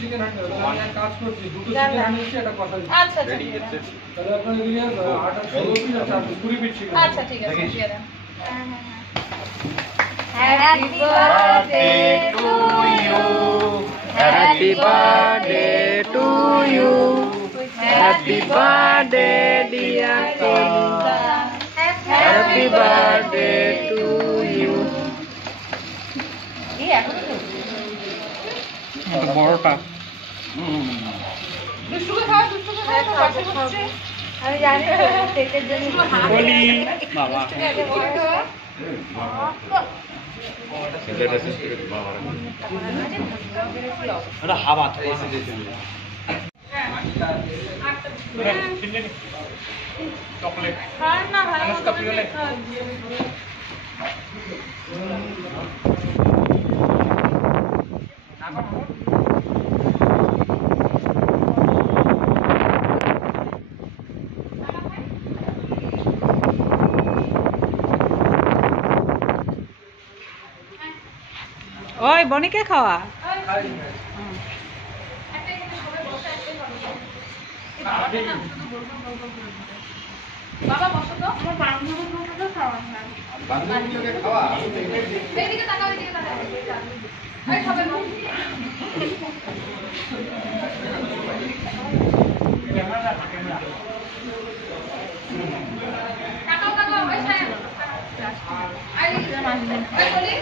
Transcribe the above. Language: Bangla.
চিকেন হান্ডি আমি এক কাজ করছি, দুটো চিকেন হান্ডি হচ্ছে এটা কথা দিচ্ছি। আচ্ছা তাহলে আপনার এদিকে 18 পিস আছে, 20 পিস চিকেন। আচ্ছা ঠিক আছে দিয়ে দেন। Happy birthday to you, Happy birthday to you. Happy birthday dear Konita. Happy birthday to you. এই এখন তো বড়টা দুষ্টুকে খাও তো পাশে বসছে। আমি জানি পেটের জন্য বলি বাবা এটা হাওয়া চকলেট না ভালো ওই বনিকে খাওয়া বাবা বসো তো, আমার বান্ধবীকে খাওয়া না। বান্ধবীকে খাওয়া এইদিকে তাকাও, এইদিকে তাকাও। এই সবাই বসো। তাকাও তাকাও, ওই সাইড। আই বলি